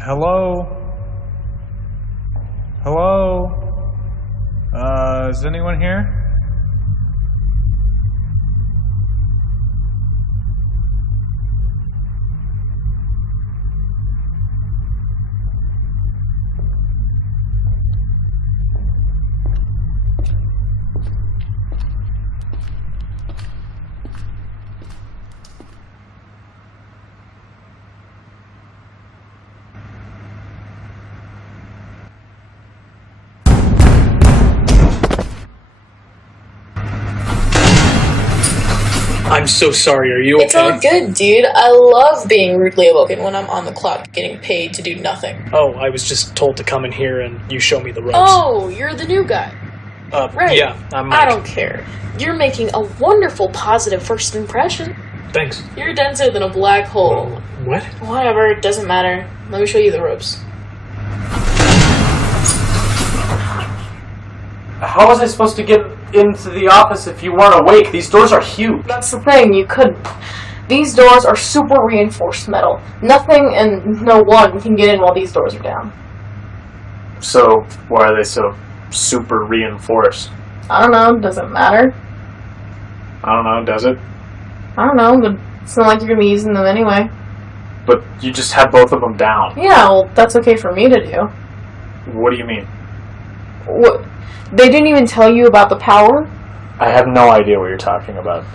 Hello? Hello? Is anyone here? I'm so sorry, are you okay? It's all good, dude. I love being rudely awoken when I'm on the clock getting paid to do nothing. Oh, I was just told to come in here and you show me the ropes. Oh, you're the new guy. Right. Yeah, I'm Mike. I don't care. You're making a wonderful positive first impression. Thanks. You're denser than a black hole. What? Whatever, it doesn't matter. Let me show you the ropes. How was I supposed to get into the office if you weren't awake? These doors are huge. That's the thing, you couldn't. These doors are super reinforced metal. Nothing and no one can get in while these doors are down. So, why are they so super reinforced? I don't know, doesn't matter. I don't know, does it? I don't know, but it's not like you're gonna be using them anyway. But you just had both of them down. Yeah, well, that's okay for me to do. What do you mean? What? They didn't even tell you about the power? I have no idea what you're talking about.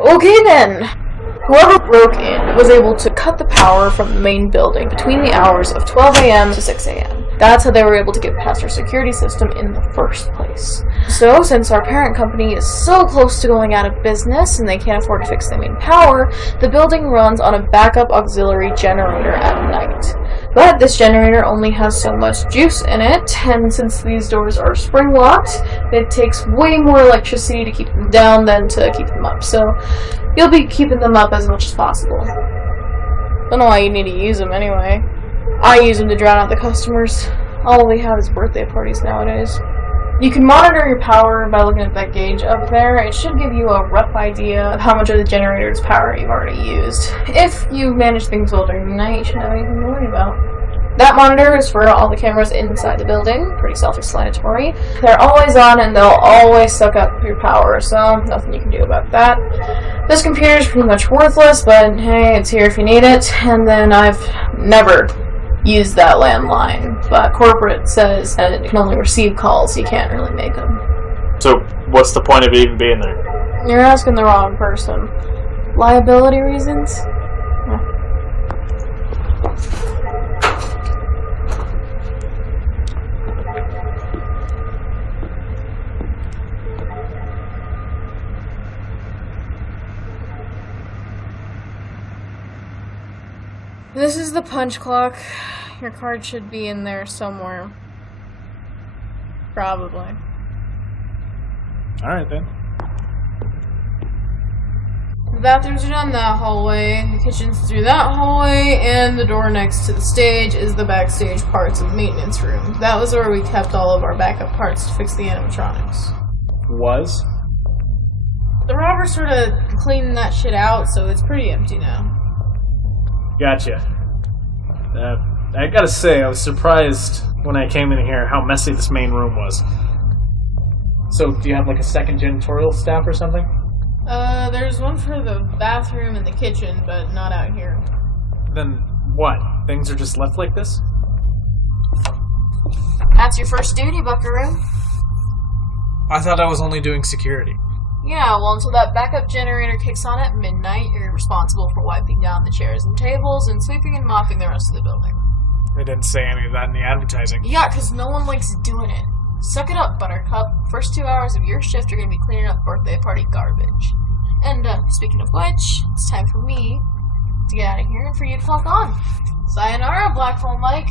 Okay then. Whoever broke in was able to cut the power from the main building between the hours of 12 a.m. to 6 a.m. That's how they were able to get past our security system in the first place. So, since our parent company is so close to going out of business and they can't afford to fix the main power, the building runs on a backup auxiliary generator at night. But this generator only has so much juice in it, and since these doors are spring-locked, it takes way more electricity to keep them down than to keep them up. So, you'll be keeping them up as much as possible. Don't know why you need to use them anyway. I use them to drown out the customers. All we have is birthday parties nowadays. You can monitor your power by looking at that gauge up there. It should give you a rough idea of how much of the generator's power you've already used. If you manage things well during the night, you shouldn't have anything to worry about. That monitor is for all the cameras inside the building. Pretty self-explanatory. They're always on and they'll always suck up your power, so nothing you can do about that. This computer is pretty much worthless, but hey, it's here if you need it. And then I've never used that landline, but corporate says that it can only receive calls, you can't really make them. So, what's the point of it even being there? You're asking the wrong person. Liability reasons? Yeah. This is the punch clock. Your card should be in there somewhere. Probably. Alright then. The bathrooms are down that hallway, the kitchen's through that hallway, and the door next to the stage is the backstage parts and maintenance room. That was where we kept all of our backup parts to fix the animatronics. Was? The robbers sort of cleaned that shit out, so it's pretty empty now. Gotcha. I gotta say, I was surprised when I came in here how messy this main room was. So, do you have like a second janitorial staff or something? There's one for the bathroom and the kitchen, but not out here. Then what? Things are just left like this? That's your first duty, buckaroo. I thought I was only doing security. Yeah, well, until that backup generator kicks on at midnight, you're responsible for wiping down the chairs and tables and sweeping and mopping the rest of the building. They didn't say any of that in the advertising. Yeah, because no one likes doing it. Suck it up, Buttercup. First 2 hours of your shift are going to be cleaning up birthday party garbage. And, speaking of which, it's time for me to get out of here and for you to clock on. Sayonara, Black Hole Mike.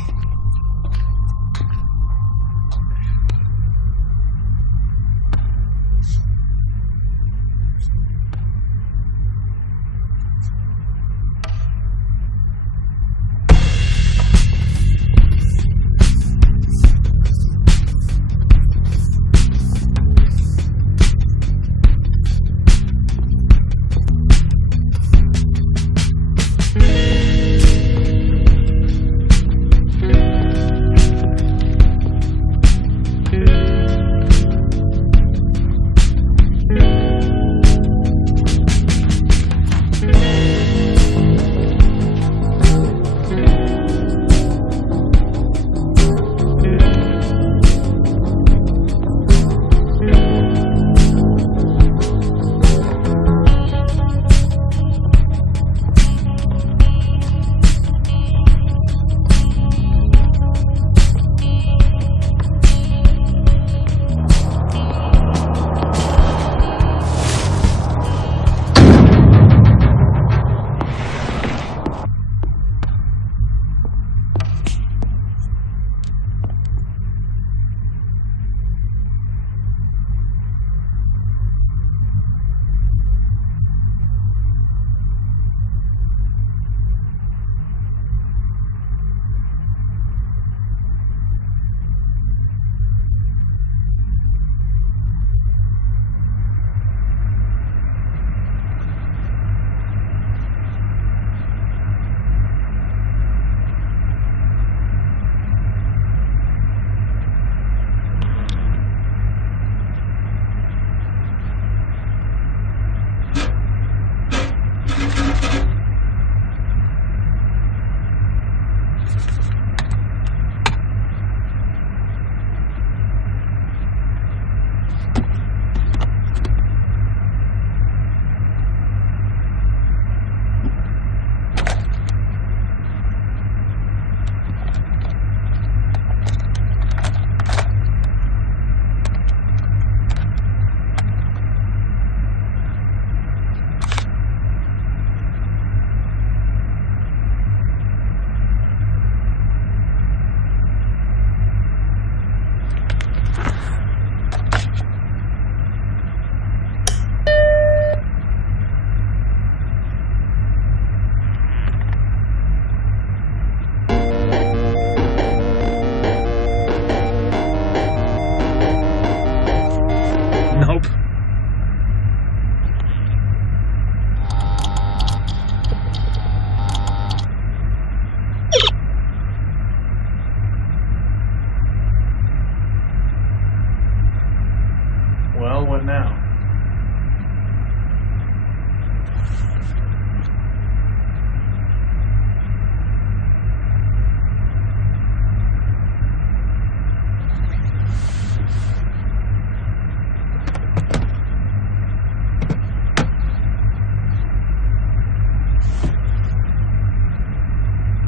now?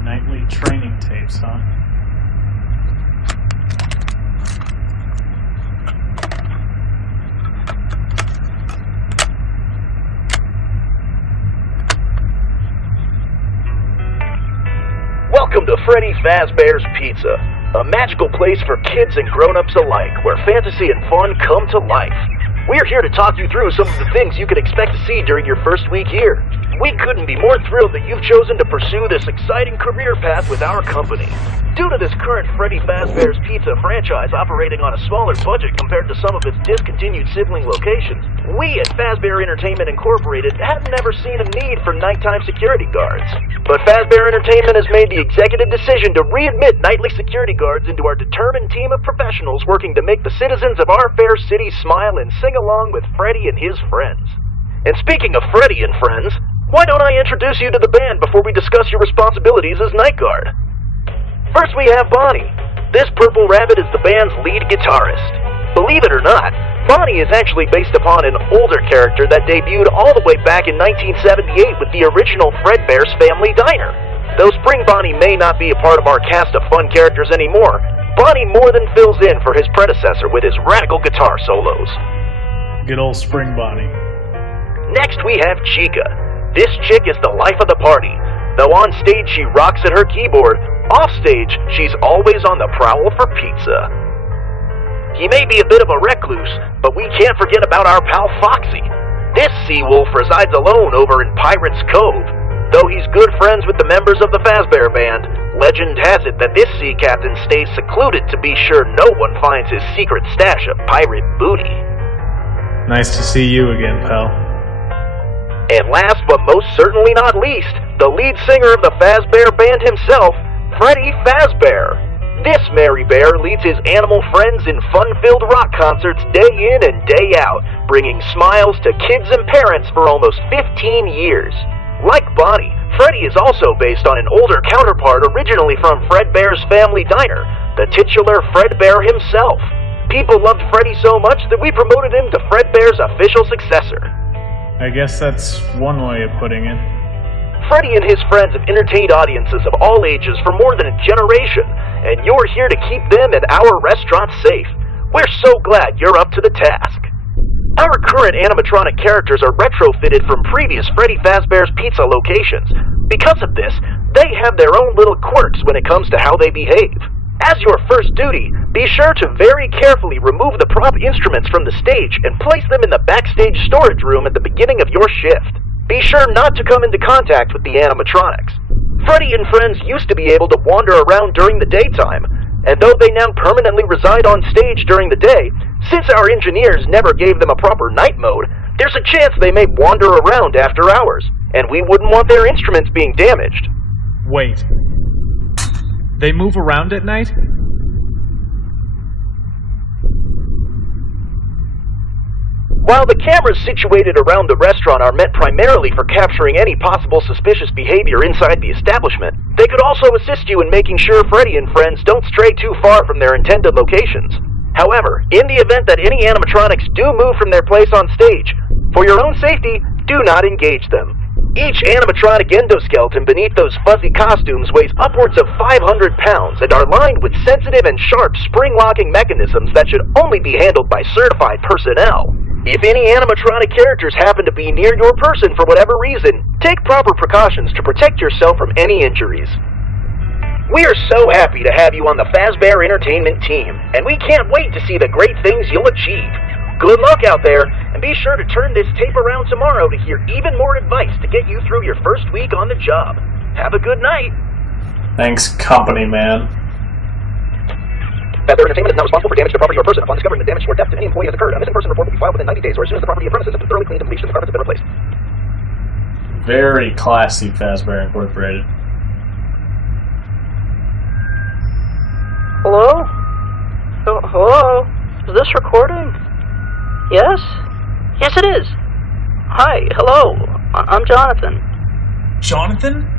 Nightly training tapes, huh? Welcome to Freddy Fazbear's Pizza, a magical place for kids and grown-ups alike, where fantasy and fun come to life. We're here to talk you through some of the things you can expect to see during your first week here. We couldn't be more thrilled that you've chosen to pursue this exciting career path with our company. Due to this current Freddy Fazbear's Pizza franchise operating on a smaller budget compared to some of its discontinued sibling locations, we at Fazbear Entertainment Incorporated have never seen a need for nighttime security guards. But Fazbear Entertainment has made the executive decision to readmit nightly security guards into our determined team of professionals working to make the citizens of our fair city smile and sing along with Freddy and his friends. And speaking of Freddy and friends, why don't I introduce you to the band before we discuss your responsibilities as night guard? First we have Bonnie. This purple rabbit is the band's lead guitarist. Believe it or not, Bonnie is actually based upon an older character that debuted all the way back in 1978 with the original Fredbear's Family Diner. Though Spring Bonnie may not be a part of our cast of fun characters anymore, Bonnie more than fills in for his predecessor with his radical guitar solos. Good old Spring Bonnie. Next we have Chica. This chick is the life of the party. Though on stage she rocks at her keyboard, off stage she's always on the prowl for pizza. He may be a bit of a recluse, but we can't forget about our pal Foxy. This sea wolf resides alone over in Pirate's Cove. Though he's good friends with the members of the Fazbear Band, legend has it that this sea captain stays secluded to be sure no one finds his secret stash of pirate booty. Nice to see you again, pal. And last but most certainly not least, the lead singer of the Fazbear Band himself, Freddy Fazbear. This merry bear leads his animal friends in fun-filled rock concerts day in and day out, bringing smiles to kids and parents for almost 15 years. Like Bonnie, Freddy is also based on an older counterpart originally from Fredbear's Family Diner, the titular Fredbear himself. People loved Freddy so much that we promoted him to Fredbear's official successor. I guess that's one way of putting it. Freddy and his friends have entertained audiences of all ages for more than a generation, and you're here to keep them and our restaurant safe. We're so glad you're up to the task. Our current animatronic characters are retrofitted from previous Freddy Fazbear's Pizza locations. Because of this, they have their own little quirks when it comes to how they behave. As your first duty, be sure to very carefully remove the prop instruments from the stage and place them in the backstage storage room at the beginning of your shift. Be sure not to come into contact with the animatronics. Freddy and friends used to be able to wander around during the daytime, and though they now permanently reside on stage during the day, since our engineers never gave them a proper night mode, there's a chance they may wander around after hours, and we wouldn't want their instruments being damaged. Wait. They move around at night? While the cameras situated around the restaurant are meant primarily for capturing any possible suspicious behavior inside the establishment, they could also assist you in making sure Freddy and friends don't stray too far from their intended locations. However, in the event that any animatronics do move from their place on stage, for your own safety, do not engage them. Each animatronic endoskeleton beneath those fuzzy costumes weighs upwards of 500 pounds and are lined with sensitive and sharp spring-locking mechanisms that should only be handled by certified personnel. If any animatronic characters happen to be near your person for whatever reason, take proper precautions to protect yourself from any injuries. We are so happy to have you on the Fazbear Entertainment team, and we can't wait to see the great things you'll achieve. Good luck out there, and be sure to turn this tape around tomorrow to hear even more advice to get you through your first week on the job. Have a good night. Thanks, company man. Fazbear Entertainment is not responsible for damage to property or person. Upon discovering the damage or death to any employee has occurred, a missing person report will be filed within 90 days or as soon as the property and premises have been thoroughly cleaned and bleached and the carpets have been replaced. Very classy, Fazbear Incorporated. Hello? Hello? Is this recording? Yes? Yes, it is. Hi, hello. I'm Jonathan. Jonathan?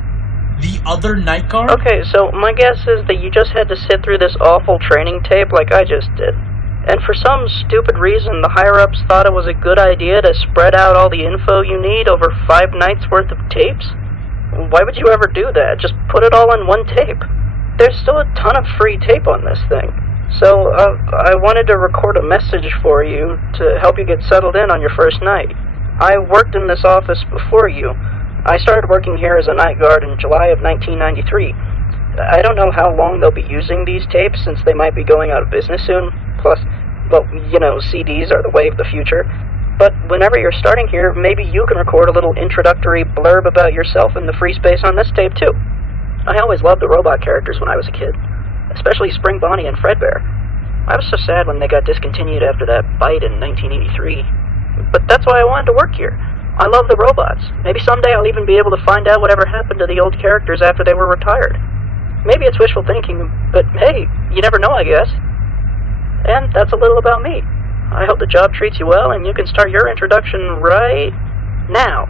The other night guard? Okay, so my guess is that you just had to sit through this awful training tape like I just did. And for some stupid reason, the higher-ups thought it was a good idea to spread out all the info you need over 5 nights' worth of tapes? Why would you ever do that? Just put it all in one tape. There's still a ton of free tape on this thing. So, I wanted to record a message for you to help you get settled in on your first night. I worked in this office before you. I started working here as a night guard in July of 1993. I don't know how long they'll be using these tapes since they might be going out of business soon. Plus, well, you know, CDs are the way of the future. But whenever you're starting here, maybe you can record a little introductory blurb about yourself in the free space on this tape too. I always loved the robot characters when I was a kid. Especially Spring Bonnie and Fredbear. I was so sad when they got discontinued after that bite in 1983. But that's why I wanted to work here. I love the robots. Maybe someday I'll even be able to find out whatever happened to the old characters after they were retired. Maybe it's wishful thinking, but hey, you never know, I guess. And that's a little about me. I hope the job treats you well and you can start your introduction right now.